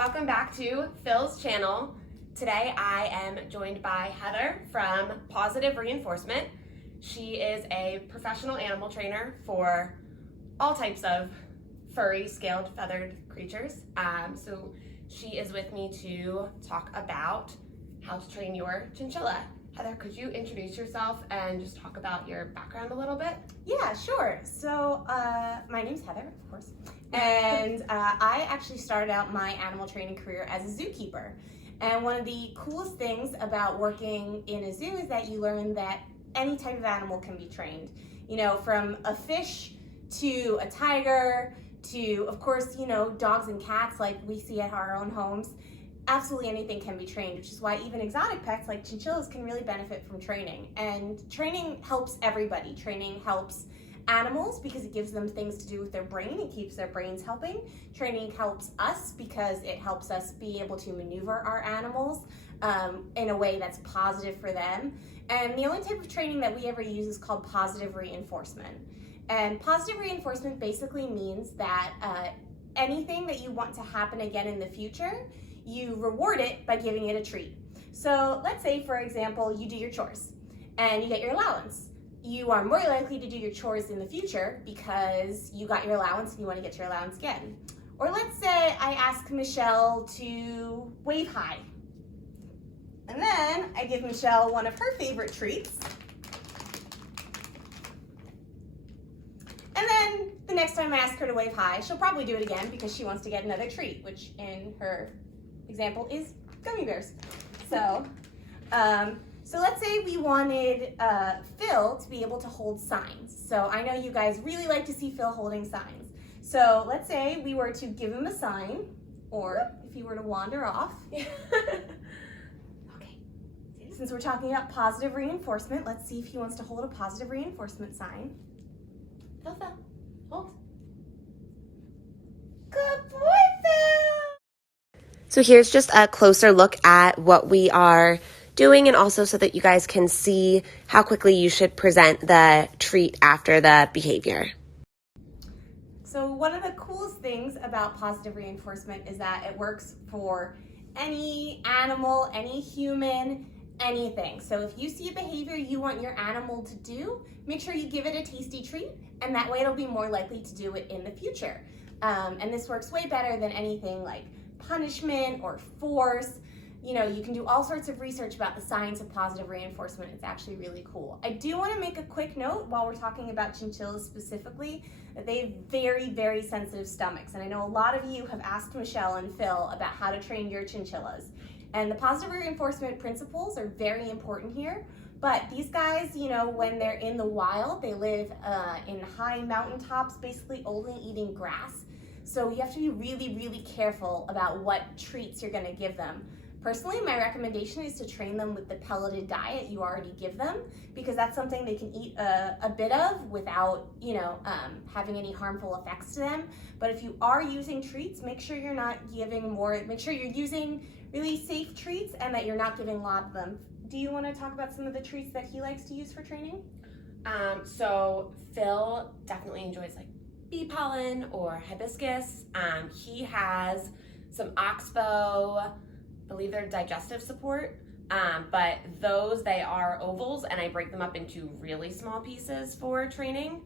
Welcome back to Phil's channel. Today I am joined by Heather from Positive Reinforcement. She is a professional animal trainer for all types of furry, scaled, feathered creatures. So she is with me to talk about how to train your chinchilla. Heather, could you introduce yourself and just talk about your background a little bit? Yeah, sure. So my name's Heather, of course, and I actually started out my animal training career as a zookeeper. And one of the coolest things about working in a zoo is that you learn that any type of animal can be trained. You know, from a fish to a tiger to, of course, you know, dogs and cats like we see at our own homes. Absolutely anything can be trained, which is why even exotic pets like chinchillas can really benefit from training. And training helps everybody. Training helps animals because it gives them things to do with their brain. It keeps their brains helping. Training helps us because it helps us be able to maneuver our animals in a way that's positive for them. And the only type of training that we ever use is called positive reinforcement. And positive reinforcement basically means that anything that you want to happen again in the future, you reward it by giving it a treat. So let's say, for example, you do your chores and you get your allowance. You are more likely to do your chores in the future because you got your allowance and you want to get your allowance again. Or let's say I ask Michelle to wave high. And then I give Michelle one of her favorite treats. And then the next time I ask her to wave high, she'll probably do it again because she wants to get another treat, which in her example is gummy bears. So let's say we wanted Phil to be able to hold signs. So I know you guys really like to see Phil holding signs. So let's say we were to give him a sign, or if he were to wander off. Okay. Since we're talking about positive reinforcement, let's see if he wants to hold a positive reinforcement sign. Phil, hold. Good boy, Phil! So here's just a closer look at what we are doing, and also so that you guys can see how quickly you should present the treat after the behavior. So one of the coolest things about positive reinforcement is that it works for any animal, any human, anything. So if you see a behavior you want your animal to do, make sure you give it a tasty treat, and that way it'll be more likely to do it in the future. And this works way better than anything like punishment or force. You know, you can do all sorts of research about the science of positive reinforcement. It's actually really cool. I do want to make a quick note while we're talking about chinchillas specifically, that they have very, very sensitive stomachs. And I know a lot of you have asked Michelle and Phil about how to train your chinchillas. And the positive reinforcement principles are very important here. But these guys, you know, when they're in the wild, they live in high mountaintops, basically only eating grass. So you have to be really, really careful about what treats you're going to give them. Personally, my recommendation is to train them with the pelleted diet you already give them, because that's something they can eat a bit of without, you know, having any harmful effects to them. But if you are using treats, make sure you're not giving more, make sure you're using really safe treats and that you're not giving a lot of them. Do you want to talk about some of the treats that he likes to use for training? So Phil definitely enjoys like bee pollen or hibiscus. He has some oxbow, I believe they're digestive support, but those, they are ovals, and I break them up into really small pieces for training.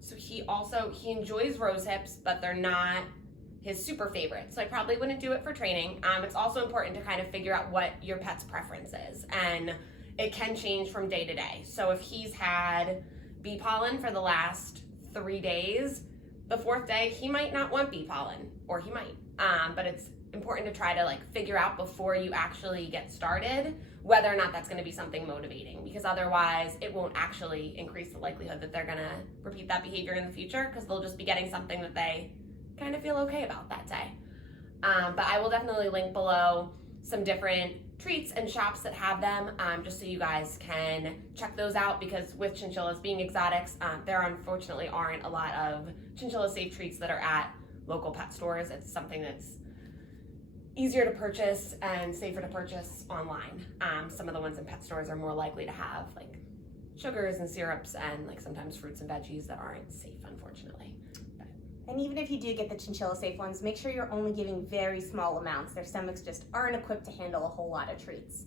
So he enjoys rose hips, but they're not his super favorite, so I probably wouldn't do it for training. It's also important to kind of figure out what your pet's preference is, and it can change from day to day. So if he's had bee pollen for the last 3 days, the 4th day he might not want bee pollen, or he might, but it's important to try to like figure out before you actually get started whether or not that's going to be something motivating, because otherwise it won't actually increase the likelihood that they're going to repeat that behavior in the future, because they'll just be getting something that they kind of feel okay about that day. But I will definitely link below some different treats and shops that have them, just so you guys can check those out, because with chinchillas being exotics, there unfortunately aren't a lot of chinchilla safe treats that are at local pet stores. It's something that's easier to purchase and safer to purchase online. Some of the ones in pet stores are more likely to have like sugars and syrups and like sometimes fruits and veggies that aren't safe, unfortunately. But And even if you do get the chinchilla safe ones, make sure you're only giving very small amounts. Their stomachs just aren't equipped to handle a whole lot of treats.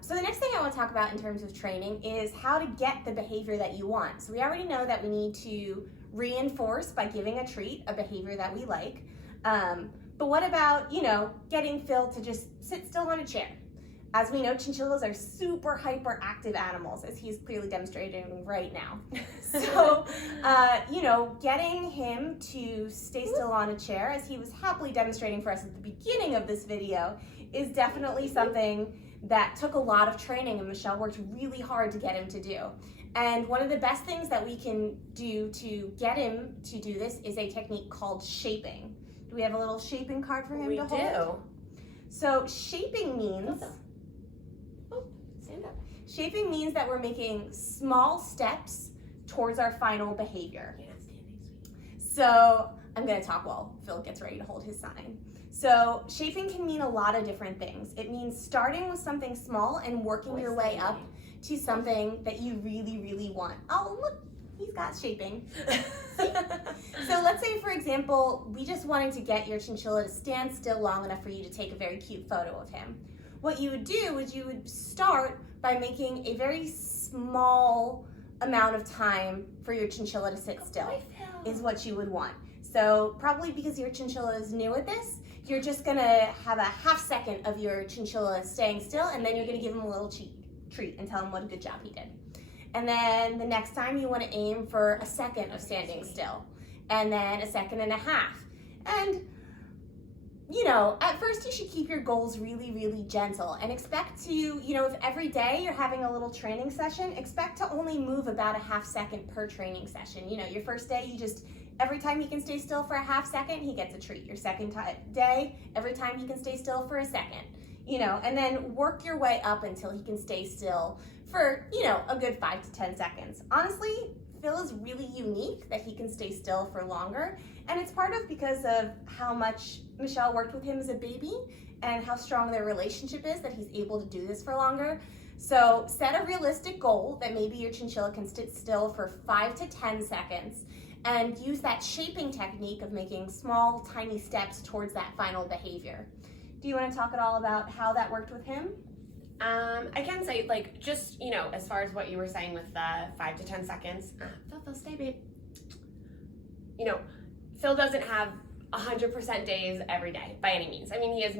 So the next thing I want to talk about in terms of training is how to get the behavior that you want. So we already know that we need to reinforce by giving a treat, a behavior that we like. But what about, getting Phil to just sit still on a chair? As we know, chinchillas are super hyperactive animals, as he's clearly demonstrating right now. So, getting him to stay still on a chair, as he was happily demonstrating for us at the beginning of this video, is definitely something that took a lot of training, and Michelle worked really hard to get him to do. And one of the best things that we can do to get him to do this is a technique called shaping. Do we have a little shaping card for him to hold? We do. So shaping means... Stand up. Shaping means that we're making small steps towards our final behavior. Yeah, standing sweet. So I'm going to talk while Phil gets ready to hold his sign. So shaping can mean a lot of different things. It means starting with something small and working your way up to something that you really, really want. Oh, look, he's got shaping. So let's say, for example, we just wanted to get your chinchilla to stand still long enough for you to take a very cute photo of him. What you would do is you would start by making a very small amount of time for your chinchilla to sit still, is what you would want. So probably because your chinchilla is new at this, you're just gonna have a half second of your chinchilla staying still, and then you're gonna give him a little treat and tell him what a good job he did. And then the next time you wanna aim for a second of standing still, and then a second and a half. And at first you should keep your goals really, really gentle and expect to, if every day you're having a little training session, expect to only move about a half second per training session. Your first day, every time he can stay still for a half second, he gets a treat. Your second day, every time he can stay still for a second, and then work your way up until he can stay still for, a good 5 to 10 seconds. Honestly, Phil is really unique that he can stay still for longer, and it's part of because of how much Michelle worked with him as a baby and how strong their relationship is that he's able to do this for longer. So set a realistic goal that maybe your chinchilla can sit still for 5 to 10 seconds and use that shaping technique of making small, tiny steps towards that final behavior. Do you want to talk at all about how that worked with him? I can say, just, as far as what you were saying with the 5 to 10 seconds, Phil, stay, babe. Phil doesn't have 100% days every day by any means. I mean, he's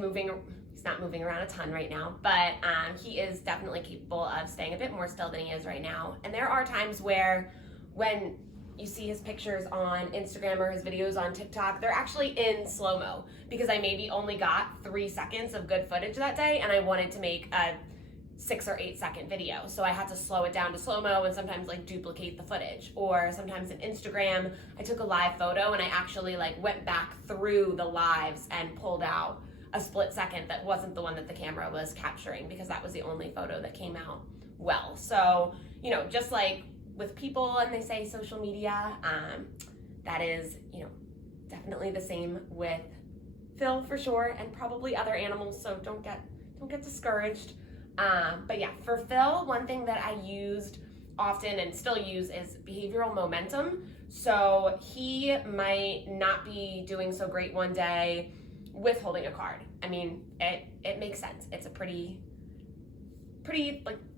not moving around a ton right now, but he is definitely capable of staying a bit more still than he is right now. And there are times where when you see his pictures on Instagram or his videos on TikTok, they're actually in slow-mo because I maybe only got 3 seconds of good footage that day and I wanted to make a 6 or 8 second video. So I had to slow it down to slow-mo and sometimes duplicate the footage. Or sometimes in Instagram, I took a live photo and I actually went back through the lives and pulled out a split second that wasn't the one that the camera was capturing because that was the only photo that came out well. So, just like with people and they say social media, that is, definitely the same with Phil for sure, and probably other animals, so don't get discouraged. But yeah, for Phil, one thing that I used often and still use is behavioral momentum. So he might not be doing so great one day with holding a card. I mean, it makes sense. It's a pretty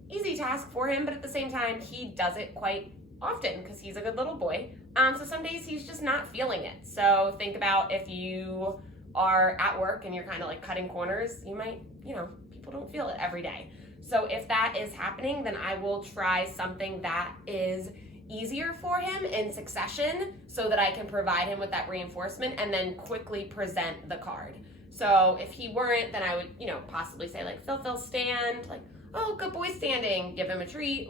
easy task for him, but at the same time, he does it quite often because he's a good little boy. So some days he's just not feeling it. So think about if you are at work and you're kind of cutting corners, you might, people don't feel it every day. So if that is happening, then I will try something that is easier for him in succession so that I can provide him with that reinforcement and then quickly present the card. So if he weren't, then I would, possibly say Phil, stand, oh, good boy standing, give him a treat,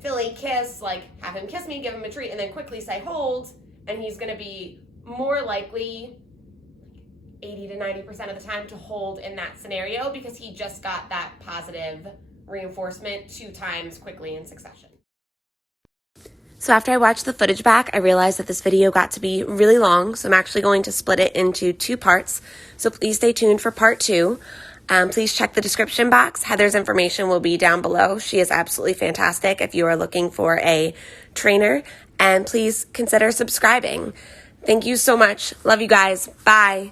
Philly, kiss, have him kiss me, give him a treat, and then quickly say hold, and he's gonna be more likely 80 to 90% of the time to hold in that scenario because he just got that positive reinforcement 2 times quickly in succession. So after I watched the footage back, I realized that this video got to be really long, so I'm actually going to split it into 2 parts. So please stay tuned for part 2. Please check the description box. Heather's information will be down below. She is absolutely fantastic if you are looking for a trainer. and please consider subscribing. Thank you so much. Love you guys. Bye.